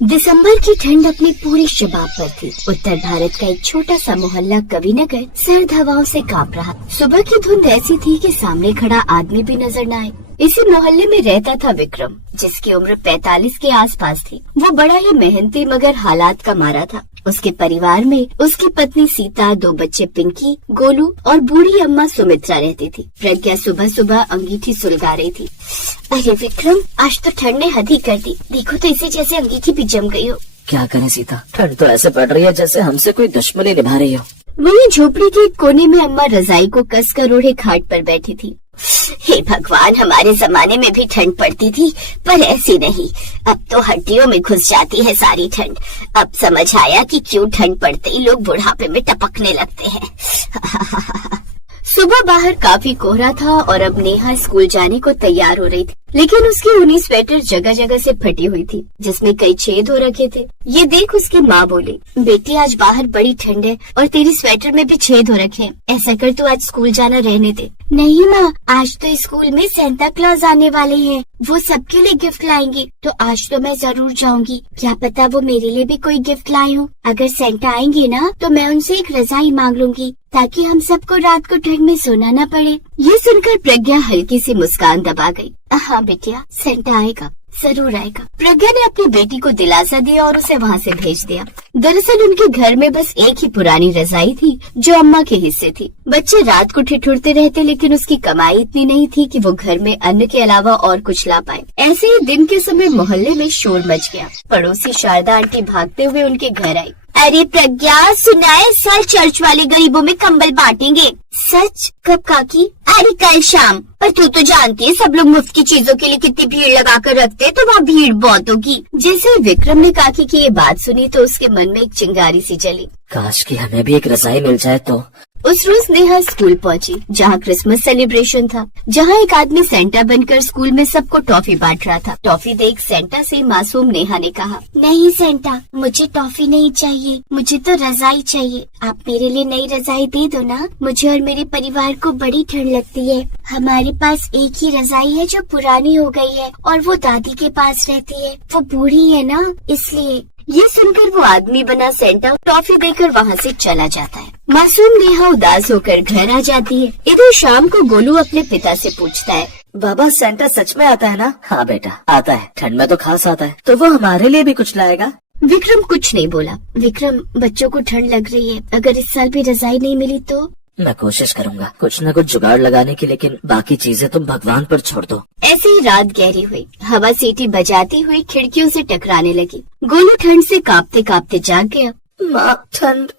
दिसंबर की ठंड अपनी पूरी शबाब पर थी। उत्तर भारत का एक छोटा सा मोहल्ला कविनगर सर्द हवाओं से कांप रहा। सुबह की धुंध ऐसी थी कि सामने खड़ा आदमी भी नजर न आए। इसी मोहल्ले में रहता था विक्रम, जिसकी उम्र 45 के आसपास थी। वो बड़ा ही मेहनती मगर हालात का मारा था। उसके परिवार में उसकी पत्नी सीता, 2 बच्चे पिंकी, गोलू और बूढ़ी अम्मा सुमित्रा रहती थी। प्रज्ञा सुबह सुबह अंगीठी सुलगा रही थी। अरे विक्रम, आज तो ठंड ने हद ही कर दी। देखो तो इसी जैसे अंगीठी भी जम गई हो। क्या करें सीता, ठंड तो ऐसे पड़ रही है जैसे हमसे कोई दुश्मनी निभा रही हो। वहीं झोपड़ी के एक कोने में अम्मा रजाई को कसकर ओढ़े खाट पर बैठी थी। हे भगवान, हमारे जमाने में भी ठंड पड़ती थी, पर ऐसी नहीं। अब तो हड्डियों में घुस जाती है सारी ठंड। अब समझ आया कि क्यों ठंड पड़ते ही लोग बुढ़ापे में टपकने लगते हैं। सुबह बाहर काफी कोहरा था और अब नेहा स्कूल जाने को तैयार हो रही थी, लेकिन उसकी ऊनी स्वेटर जगह जगह से फटी हुई थी, जिसमें कई छेद हो रखे थे। ये देख उसकी माँ बोली, बेटी आज बाहर बड़ी ठंड है और तेरी स्वेटर में भी छेद हो रखे हैं। ऐसा कर तू आज स्कूल जाना रहने दे। नहीं माँ, आज तो स्कूल में सेंटा क्लॉज आने वाले हैं, वो सबके लिए गिफ्ट लाएंगे, तो आज तो मैं जरूर जाऊंगी। क्या पता वो मेरे लिए भी कोई गिफ्ट लाए हो। अगर सेंटा आएंगे ना तो मैं उनसे एक रजाई मांग लूंगी, ताकि हम सबको रात को ठंड में सोना न पड़े। ये सुनकर प्रज्ञा हल्की सी मुस्कान दबा गई। हाँ बेटिया, सेंटा आएगा, जरूर आएगा। प्रज्ञा ने अपनी बेटी को दिलासा दिया और उसे वहाँ से भेज दिया। दरअसल उनके घर में बस एक ही पुरानी रजाई थी जो अम्मा के हिस्से थी। बच्चे रात को ठिठुरते रहते, लेकिन उसकी कमाई इतनी नहीं थी कि वो घर में अन्न के अलावा और कुछ ला पाए। ऐसे ही दिन के समय मोहल्ले में शोर मच गया। पड़ोसी शारदा आंटी भागते हुए उनके घर आई। अरे प्रज्ञा, सुना है सर चर्च वाले गरीबों में कंबल बांटेंगे। सच? कब काकी? अरे कल शाम। पर तू तो जानती है सब लोग मुफ्त की चीजों के लिए कितनी भीड़ लगा कर रखते हैं, तो वहाँ भीड़ बहुत होगी। जैसे विक्रम ने काकी की ये बात सुनी तो उसके मन में एक चिंगारी सी जली। काश कि हमें भी एक रजाई मिल जाए तो। उस रोज नेहा स्कूल पहुंची, जहाँ क्रिसमस सेलिब्रेशन था, जहाँ एक आदमी सेंटा बनकर स्कूल में सबको टॉफी बांट रहा था। टॉफी देख सेंटा से मासूम नेहा ने कहा, नहीं सेंटा, मुझे टॉफी नहीं चाहिए, मुझे तो रजाई चाहिए। आप मेरे लिए नई रजाई दे दो ना, मुझे और मेरे परिवार को बड़ी ठंड लगती है। हमारे पास एक ही रजाई है जो पुरानी हो गई है और वो दादी के पास रहती है। वो बूढ़ी है ना, इसलिए। ये सुनकर वो आदमी बना सेंटा टॉफी देकर वहाँ से चला जाता है। मासूम नेहा उदास होकर घर आ जाती है। इधर शाम को गोलू अपने पिता से पूछता है, बाबा सेंटा सच में आता है ना? हाँ बेटा, आता है। ठंड में तो खास आता है, तो वो हमारे लिए भी कुछ लाएगा? विक्रम कुछ नहीं बोला। विक्रम, बच्चों को ठंड लग रही है, अगर इस साल भी रजाई नहीं मिली तो? मैं कोशिश करूंगा कुछ न कुछ जुगाड़ लगाने की, लेकिन बाकी चीजें तुम भगवान पर छोड़ दो। ऐसे ही रात गहरी हुई। हवा सीटी बजाती हुई खिड़कियों से टकराने लगी। गोलू ठंड से कांपते कांपते जाग गया। माँ, ठंड।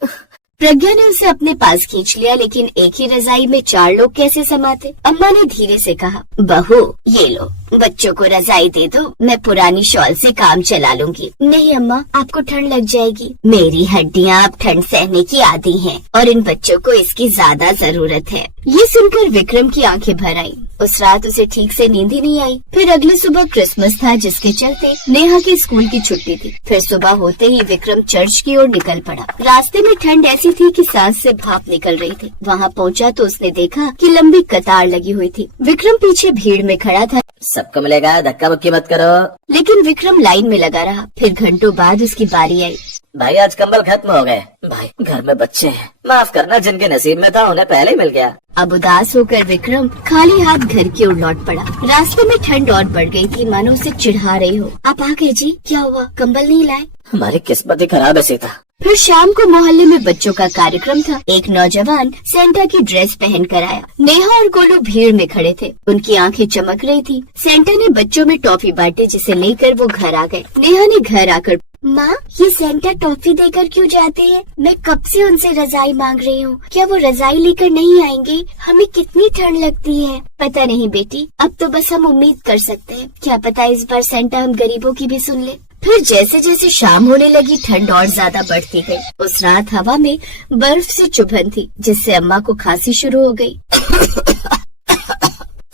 प्रज्ञा ने उसे अपने पास खींच लिया, लेकिन एक ही रजाई में 4 लोग कैसे समाते। अम्मा ने धीरे से कहा, बहू ये लो, बच्चों को रजाई दे दो, मैं पुरानी शॉल से काम चला लूंगी। नहीं अम्मा, आपको ठंड लग जाएगी। मेरी हड्डियाँ अब ठंड सहने की आदी हैं और इन बच्चों को इसकी ज्यादा जरूरत है। ये सुनकर विक्रम की आंखें भर आईं। उस रात उसे ठीक से नींद ही नहीं आई। फिर अगली सुबह क्रिसमस था, जिसके चलते नेहा की स्कूल की छुट्टी थी। फिर सुबह होते ही विक्रम चर्च की ओर निकल पड़ा। रास्ते में ठंड ऐसी थी कि सांस से भाप निकल रही थी। वहाँ पहुँचा तो उसने देखा कि लंबी कतार लगी हुई थी। विक्रम पीछे भीड़ में खड़ा था। सबको मिलेगा, धक्का मुक्की मत करो। लेकिन विक्रम लाइन में लगा रहा। फिर घंटों बाद उसकी बारी आई। भाई आज कंबल खत्म हो गए। भाई घर में बच्चे हैं, माफ करना, जिनके नसीब में था उन्हें पहले ही मिल गया। अब उदास होकर विक्रम खाली हाथ घर की ओर लौट पड़ा। रास्ते में ठंड और बढ़ गई थी, मानो उसे चिढ़ा रही हो। आप आ गए जी, क्या हुआ, कंबल नहीं लाए? हमारी किस्मत ही खराब है सीता। फिर शाम को मोहल्ले में बच्चों का कार्यक्रम था। एक नौजवान सेंटा की ड्रेस पहन कर आया। नेहा और गोलू भीड़ में खड़े थे, उनकी आंखें चमक रही थी। सेंटा ने बच्चों में टॉफी बांटे, जिसे लेकर वो घर आ गए। नेहा ने घर आकर, माँ ये सेंटा टॉफी देकर क्यों जाते हैं? मैं कब से उनसे रजाई मांग रही हूँ, क्या वो रजाई लेकर नहीं आएंगे? हमें कितनी ठंड लगती है। पता नहीं बेटी, अब तो बस हम उम्मीद कर सकते हैं, क्या पता इस बार सेंटा हम गरीबों की भी सुन ले। फिर जैसे जैसे शाम होने लगी, ठंड और ज्यादा बढ़ती गई। उस रात हवा में बर्फ से चुभन थी, जिससे अम्मा को खांसी शुरू हो गई।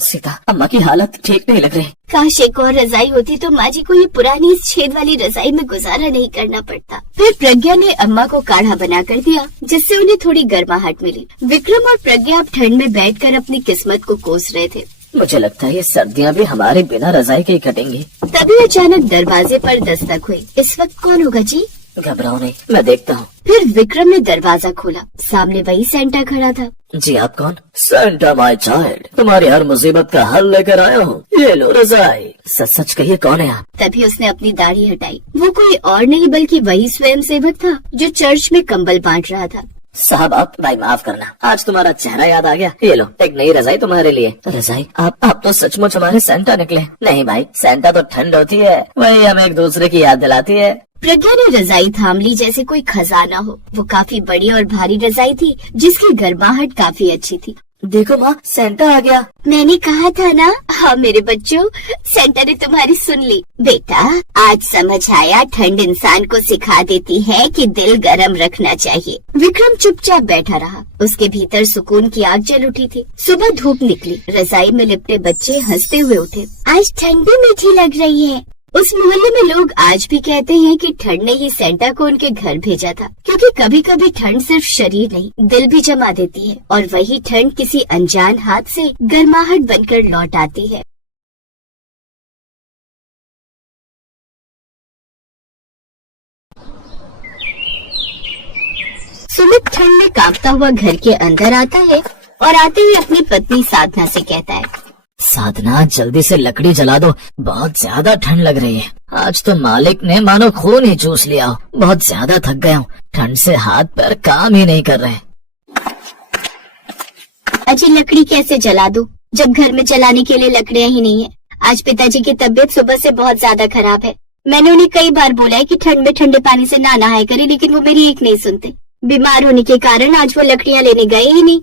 सीता, अम्मा की हालत ठीक नहीं लग रही। काश एक और रजाई होती तो माँ जी को ये पुरानी इस छेद वाली रजाई में गुजारा नहीं करना पड़ता। फिर प्रज्ञा ने अम्मा को काढ़ा बना कर दिया, जिससे उन्हें थोड़ी गर्माहट मिली। विक्रम और प्रज्ञा अब ठंड में बैठकर अपनी किस्मत को कोस रहे थे। मुझे लगता है ये सर्दियाँ भी हमारे बिना रजाई के ही कटेंगी। तभी अचानक दरवाजे पर दस्तक हुई। इस वक्त कौन होगा जी? घबराओ नहीं, मैं देखता हूँ। फिर विक्रम ने दरवाजा खोला। सामने वही सेंटा खड़ा था। जी आप कौन? सेंटा माय चाइल्ड, तुम्हारी हर मुसीबत का हल लेकर आया हूँ, ये लो रजाई। सच सच कहिए कौन है आप? तभी उसने अपनी दाढ़ी हटाई। वो कोई और नहीं बल्कि वही स्वयं सेवक था जो चर्च में कंबल बांट रहा था। साहब आप भाई माफ करना, आज तुम्हारा चेहरा याद आ गया। ये लो एक नई रजाई तुम्हारे लिए। रजाई? आप तो सचमुच हमारे सेंटा निकले। नहीं भाई, सेंटा तो ठंड होती है, वही हमें एक दूसरे की याद दिलाती है। प्रज्ञा ने रजाई थाम ली जैसे कोई खजाना हो। वो काफी बड़ी और भारी रजाई थी जिसकी गर्माहट काफी अच्छी थी। देखो माँ, सेंटा आ गया। मैंने कहा था ना। हाँ मेरे बच्चों, सेंटा ने तुम्हारी सुन ली। बेटा आज समझ आया, ठंड इंसान को सिखा देती है कि दिल गर्म रखना चाहिए। विक्रम चुपचाप बैठा रहा। उसके भीतर सुकून की आग जल उठी थी। सुबह धूप निकली। रजाई में लिपटे बच्चे हंसते हुए उठे। आज ठंड भी मीठी लग रही है। उस मोहल्ले में लोग आज भी कहते हैं कि ठंड ने ही सेंटा को उनके घर भेजा था, क्योंकि कभी कभी ठंड सिर्फ शरीर नहीं दिल भी जमा देती है, और वही ठंड किसी अनजान हाथ से गर्माहट बनकर लौट आती है। सुमित ठंड में कांपता हुआ घर के अंदर आता है और आते ही अपनी पत्नी साधना से कहता है, साधना जल्दी से लकड़ी जला दो, बहुत ज्यादा ठंड लग रही है। आज तो मालिक ने मानो खून ही चूस लिया हो। बहुत ज्यादा थक गया हूँ, ठंड से हाथ पैर काम ही नहीं कर रहे। अजी लकड़ी कैसे जला दूं जब घर में जलाने के लिए लकड़ियाँ ही नहीं है। आज पिताजी की तबीयत सुबह से बहुत ज्यादा खराब है। मैंने उन्हें कई बार बोला है कि ठंड में ठंडे पानी से ना नहाया करे, लेकिन वो मेरी एक नहीं सुनते। बीमार होने के कारण आज वो लकड़ियाँ लेने गए ही नहीं।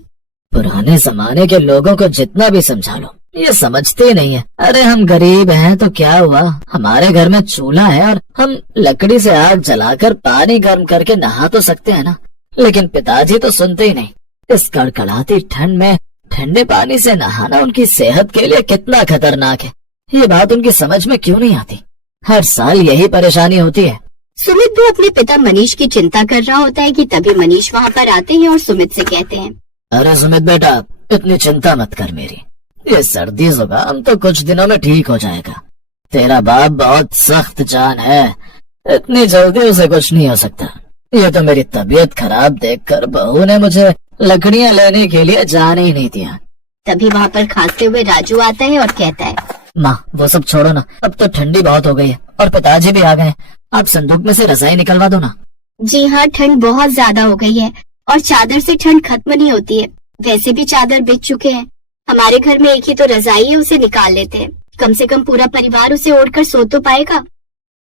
पुराने जमाने के लोगों को जितना भी समझा लो, ये समझते ही नहीं है। अरे हम गरीब हैं तो क्या हुआ, हमारे घर में चूल्हा है और हम लकड़ी से आग जलाकर पानी गर्म करके नहा तो सकते हैं ना। लेकिन पिताजी तो सुनते ही नहीं। इस कड़कड़ाती ठंड में ठंडे पानी से नहाना उनकी सेहत के लिए कितना खतरनाक है, ये बात उनकी समझ में क्यों नहीं आती। हर साल यही परेशानी होती है। सुमित भी अपने पिता मनीष की चिंता कर रहा होता है कि तभी मनीष वहाँ पर आते हैं और सुमित से कहते हैं, अरे सुमित बेटा, इतनी चिंता मत कर मेरी। ये सर्दी जुकाम तो कुछ दिनों में ठीक हो जाएगा। तेरा बाप बहुत सख्त जान है, इतनी जल्दी उसे कुछ नहीं हो सकता। ये तो मेरी तबीयत खराब देखकर बहू ने मुझे लकड़ियाँ लेने के लिए जाने ही नहीं दिया। तभी वहाँ पर खांसते हुए राजू आता है और कहता है, माँ वो सब छोड़ो ना, अब तो ठंडी बहुत हो गई है और पिताजी भी आ गए। आप संदूक में से रजाई निकलवा दो ना। जी हाँ, ठंड बहुत ज्यादा हो गई है और चादर से ठंड खत्म नहीं होती है। वैसे भी चादर बिक चुके हैं। हमारे घर में एक ही तो रजाई है, उसे निकाल लेते हैं। कम से कम पूरा परिवार उसे ओढ़कर सो तो पाएगा।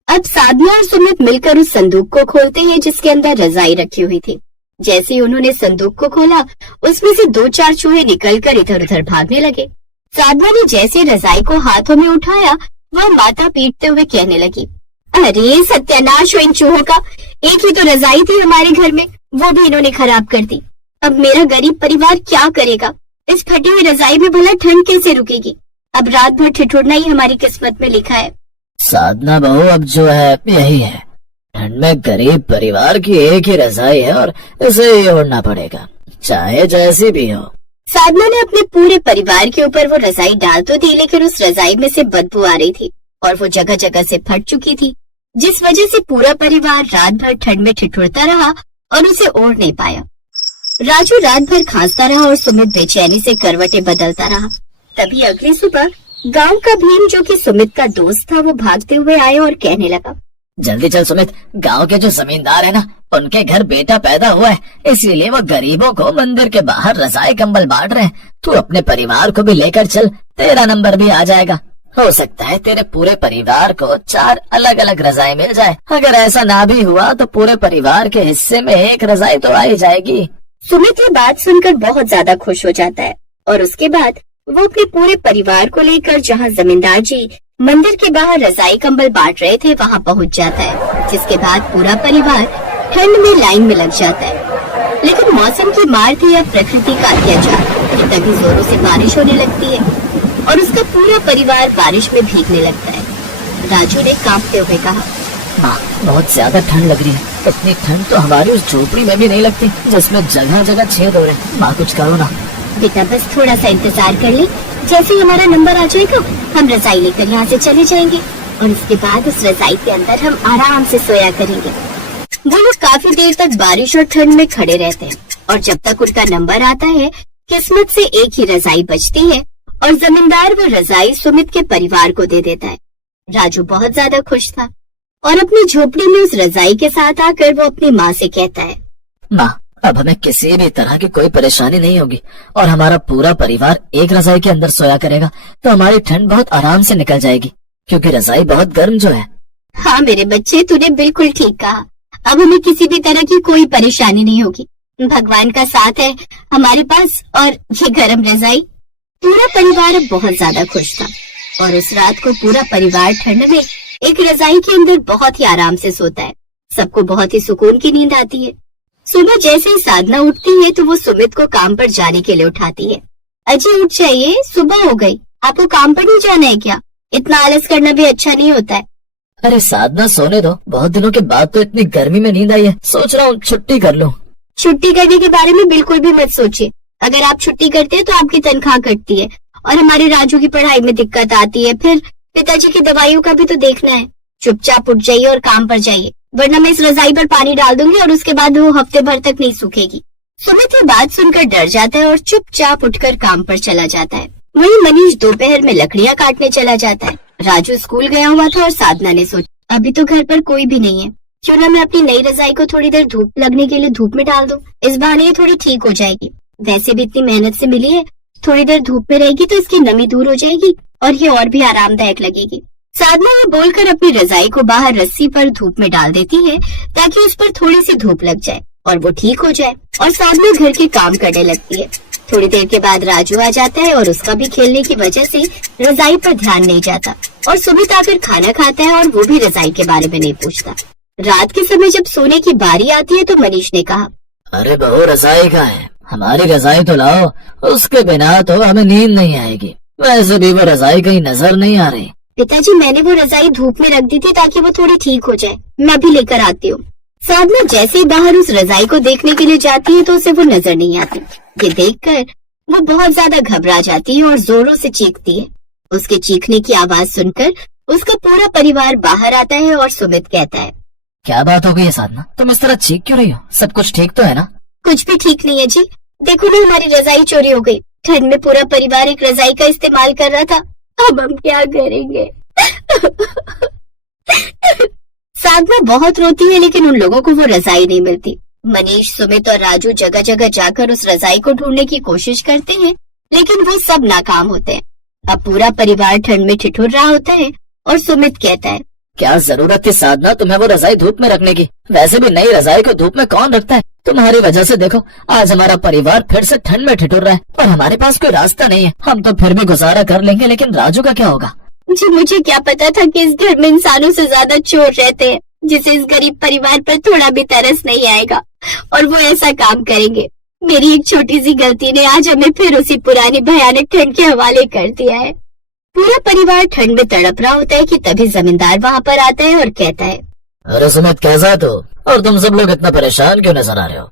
अब साधना और सुमित मिलकर उस संदूक को खोलते हैं जिसके अंदर रजाई रखी हुई थी। जैसे ही उन्होंने संदूक को खोला, उसमें से 2-4 चूहे निकलकर इधर उधर भागने लगे। साधना ने जैसे रजाई को हाथों में उठाया, वह माथा पीटते हुए कहने लगी, अरे सत्यानाश हो इन चूहों का। एक ही तो रजाई थी हमारे घर में, वो भी इन्होंने खराब कर दी। अब मेरा गरीब परिवार क्या करेगा? इस फटी हुई रजाई में भला ठंड कैसे रुकेगी? अब रात भर ठिठुरना ही हमारी किस्मत में लिखा है। साधना बहू, अब जो है यही है। ठंड में गरीब परिवार की एक ही रजाई है और इसे ही ओढ़ना पड़ेगा, चाहे जैसी भी हो। साधना ने अपने पूरे परिवार के ऊपर वो रजाई डाल तो दी, लेकिन उस रजाई में से बदबू आ रही थी और वो जगह जगह से फट चुकी थी, जिस वजह से पूरा परिवार रात भर ठंड में ठिठुरता रहा और उसे ओढ़ नहीं पाया। राजू रात भर खांसता रहा और सुमित बेचैनी से करवटें बदलता रहा। तभी अगली सुबह गांव का भीम, जो कि सुमित का दोस्त था, वो भागते हुए आया और कहने लगा, जल्दी चल सुमित, गांव के जो जमींदार है ना, उनके घर बेटा पैदा हुआ है, इसीलिए वो गरीबों को मंदिर के बाहर रजाई कंबल बांट रहे हैं। तू अपने परिवार को भी लेकर चल, तेरा नंबर भी आ जाएगा। हो सकता है तेरे पूरे परिवार को 4 अलग अलग रजाई मिल जाए। अगर ऐसा ना भी हुआ तो पूरे परिवार के हिस्से में एक रजाई तो आ ही जाएगी। सुमित ये बात सुनकर बहुत ज्यादा खुश हो जाता है और उसके बाद वो अपने पूरे परिवार को लेकर जहाँ जमींदार जी मंदिर के बाहर रजाई कंबल बांट रहे थे वहाँ पहुँच जाता है, जिसके बाद पूरा परिवार ठंड में लाइन में लग जाता है। लेकिन मौसम की मार थी या प्रकृति का अत्याचार कि तभी जोरों से बारिश होने लगती है और उसका पूरा परिवार बारिश में भीगने लगता है। राजू ने कांपते हुए कहा, माँ बहुत ज्यादा ठंड लग रही है। इतनी ठंड तो हमारी उस झोपड़ी में भी नहीं लगती जिसमें जगह जगह छेद हो रहे। माँ कुछ करो ना। बेटा बस थोड़ा सा इंतजार कर ले, जैसे ही हमारा नंबर आ जाएगा हम रजाई लेकर यहाँ से चले जाएंगे और उसके बाद उस रजाई के अंदर हम आराम से सोया करेंगे। वो लोग काफी देर तक बारिश और ठंड में खड़े रहते हैं और जब तक उनका नंबर आता है किस्मत से एक ही रजाई बचती है और जमींदार वो रजाई सुमित के परिवार को दे देता है। राजू बहुत ज्यादा खुश था और अपनी झोपड़ी में उस रजाई के साथ आकर वो अपनी माँ से कहता है, माँ, अब हमें किसी भी तरह की कोई परेशानी नहीं होगी और हमारा पूरा परिवार एक रजाई के अंदर सोया करेगा तो हमारी ठंड बहुत आराम से निकल जाएगी, क्योंकि रजाई बहुत गर्म जो है। हाँ मेरे बच्चे, तूने बिल्कुल ठीक कहा। अब हमें किसी भी तरह की कोई परेशानी नहीं होगी। भगवान का साथ है हमारे पास और ये गर्म रजाई। पूरा परिवार अब बहुत ज्यादा खुश था और उस रात को पूरा परिवार ठंड में एक रजाई के अंदर बहुत ही आराम से सोता है। सबको बहुत ही सुकून की नींद आती है। सुबह जैसे ही साधना उठती है तो वो सुमित को काम पर जाने के लिए उठाती है। अजय उठ जाइए, सुबह हो गई, आपको काम पर नहीं जाना है क्या? इतना आलस करना भी अच्छा नहीं होता है। अरे साधना, सोने दो, बहुत दिनों के बाद तो इतनी गर्मी में नींद आई है, सोच रहा हूँ छुट्टी कर लूँ। छुट्टी करने के बारे में बिल्कुल भी मत सोचिए। अगर आप छुट्टी करते हैं तो आपकी तनख्वाह कटती है और हमारे राजू की पढ़ाई में दिक्कत आती है, फिर पिताजी की दवाइयों का भी तो देखना है। चुपचाप उठ जाइए और काम पर जाइए, वरना मैं इस रजाई पर पानी डाल दूंगी और उसके बाद वो हफ्ते भर तक नहीं सूखेगी। सुमित ये बात सुनकर डर जाता है और चुपचाप उठकर काम पर चला जाता है। वहीं मनीष दोपहर में लकड़ियां काटने चला जाता है। राजू स्कूल गया हुआ था और साधना ने सोचा अभी तो घर पर कोई भी नहीं है, क्यों ना मैं अपनी नई रजाई को थोड़ी देर धूप लगने के लिए धूप में डाल दूं, इस बहाने ये थोड़ी ठीक हो जाएगी। वैसे भी इतनी मेहनत से मिली है, थोड़ी देर धूप में रहेगी तो इसकी नमी दूर हो जाएगी और ये और भी आरामदायक लगेगी। साधना ये बोलकर अपनी रजाई को बाहर रस्सी पर धूप में डाल देती है ताकि उस पर थोड़ी सी धूप लग जाए और वो ठीक हो जाए और साधना घर के काम करने लगती है। थोड़ी देर के बाद राजू आ जाता है और उसका भी खेलने की वजह से रजाई पर ध्यान नहीं जाता और सुमित आकर खाना खाता है और वो भी रजाई के बारे में नहीं पूछता। रात के समय जब सोने की बारी आती है तो मनीष ने कहा, अरे बहू, रजाई कहाँ है? हमारी रजाई तो लाओ, उसके बिना तो हमें नींद नहीं आएगी। वैसे भी वो रजाई कहीं नजर नहीं आ रही। पिताजी, मैंने वो रजाई धूप में रख दी थी ताकि वो थोड़ी ठीक हो जाए, मैं भी लेकर आती हूँ। साधना जैसे ही बाहर उस रजाई को देखने के लिए जाती है तो उसे वो नजर नहीं आती। ये देखकर वो बहुत ज्यादा घबरा जाती है और जोरों से चीखती है। उसके चीखने की आवाज सुनकर उसका पूरा परिवार बाहर आता है और सुमित कहता है, क्या बात हो गई है साधना, तुम इस तरह चीख क्यों रही हो? सब कुछ ठीक तो है ना? कुछ भी ठीक नहीं है जी, देखो ना हमारी रजाई चोरी हो गई। ठंड में पूरा परिवार एक रजाई का इस्तेमाल कर रहा था, अब हम क्या करेंगे? साधना बहुत रोती है लेकिन उन लोगों को वो रजाई नहीं मिलती। मनीष, सुमित और राजू जगह जगह जाकर उस रजाई को ढूंढने की कोशिश करते हैं लेकिन वो सब नाकाम होते हैं। अब पूरा परिवार ठंड में ठिठुर रहा होता है और सुमित कहता है, क्या जरूरत थी साधना तुम्हें वो रजाई धूप में रखने की? वैसे भी नई रजाई को धूप में कौन रखता है? तुम्हारी वजह से देखो आज हमारा परिवार फिर से ठंड में ठिठुर रहा है और हमारे पास कोई रास्ता नहीं है। हम तो फिर भी गुजारा कर लेंगे, लेकिन राजू का क्या होगा? जी मुझे क्या पता था कि इस घर में इंसानों से ज्यादा चोर रहते हैं, जिसे इस गरीब परिवार पर थोड़ा भी तरस नहीं आएगा और वो ऐसा काम करेंगे। मेरी एक छोटी सी गलती ने आज हमें फिर उसी पुरानी भयानक ठंड के हवाले कर दिया है। पूरा परिवार ठंड में तड़प रहा होता है कि तभी जमींदार वहाँ पर आता है और कहता है, अरे सुमित, कैसा तो? और तुम सब लोग इतना परेशान क्यों नजर आ रहे हो?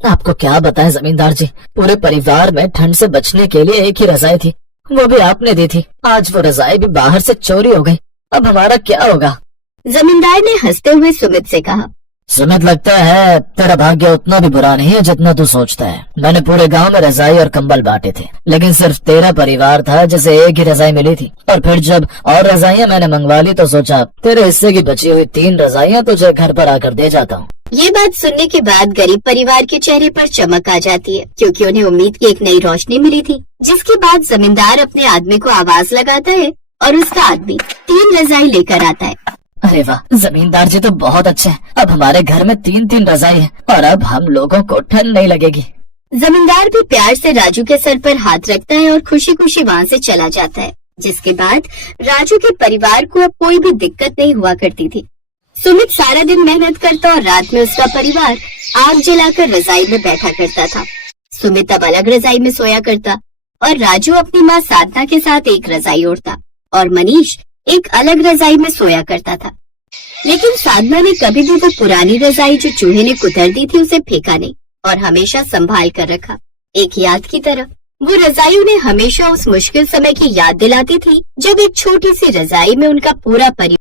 आपको क्या बताएं जमींदार जी, पूरे परिवार में ठंड से बचने के लिए एक ही रजाई थी, वो भी आपने दी थी। आज वो रजाई भी बाहर से चोरी हो गई, अब हमारा क्या होगा? जमींदार ने हंसते हुए सुमित से कहा, सुमित, लगता है तेरा भाग्य उतना भी बुरा नहीं है जितना तू सोचता है। मैंने पूरे गांव में रजाई और कंबल बांटे थे, लेकिन सिर्फ तेरा परिवार था जिसे एक ही रजाई मिली थी। और फिर जब और रजाइयां मैंने मंगवा ली तो सोचा तेरे हिस्से की बची हुई 3 रजाइयां तुझे घर पर आकर दे जाता हूँ। ये बात सुनने के बाद गरीब परिवार के चेहरे पर चमक आ जाती है, क्योंकि उन्हें उम्मीद की एक नई रोशनी मिली थी। जिसके बाद जमींदार अपने आदमी को आवाज लगाता है और उसका आदमी 3 रजाई लेकर आता है। अरे वाह, जमींदार जी तो बहुत अच्छे हैं। अब हमारे घर में 3-3 रजाई है और अब हम लोगों को ठंड नहीं लगेगी। जमींदार भी प्यार से राजू के सर पर हाथ रखता है और खुशी खुशी वहाँ से चला जाता है। जिसके बाद राजू के परिवार को अब कोई भी दिक्कत नहीं हुआ करती थी। सुमित सारा दिन मेहनत करता और रात में उसका परिवार आग जलाकर रजाई में बैठा करता था। सुमित अब अलग रजाई में सोया करता और राजू अपनी माँ साधना के साथ एक रजाई ओढ़ता और मनीष एक अलग रजाई में सोया करता था। लेकिन साधना ने कभी भी वो पुरानी रजाई जो चूहे ने कुतर दी थी उसे फेंका नहीं और हमेशा संभाल कर रखा। एक याद की तरह वो रजाई उन्हें हमेशा उस मुश्किल समय की याद दिलाती थी जब एक छोटी सी रजाई में उनका पूरा परिवार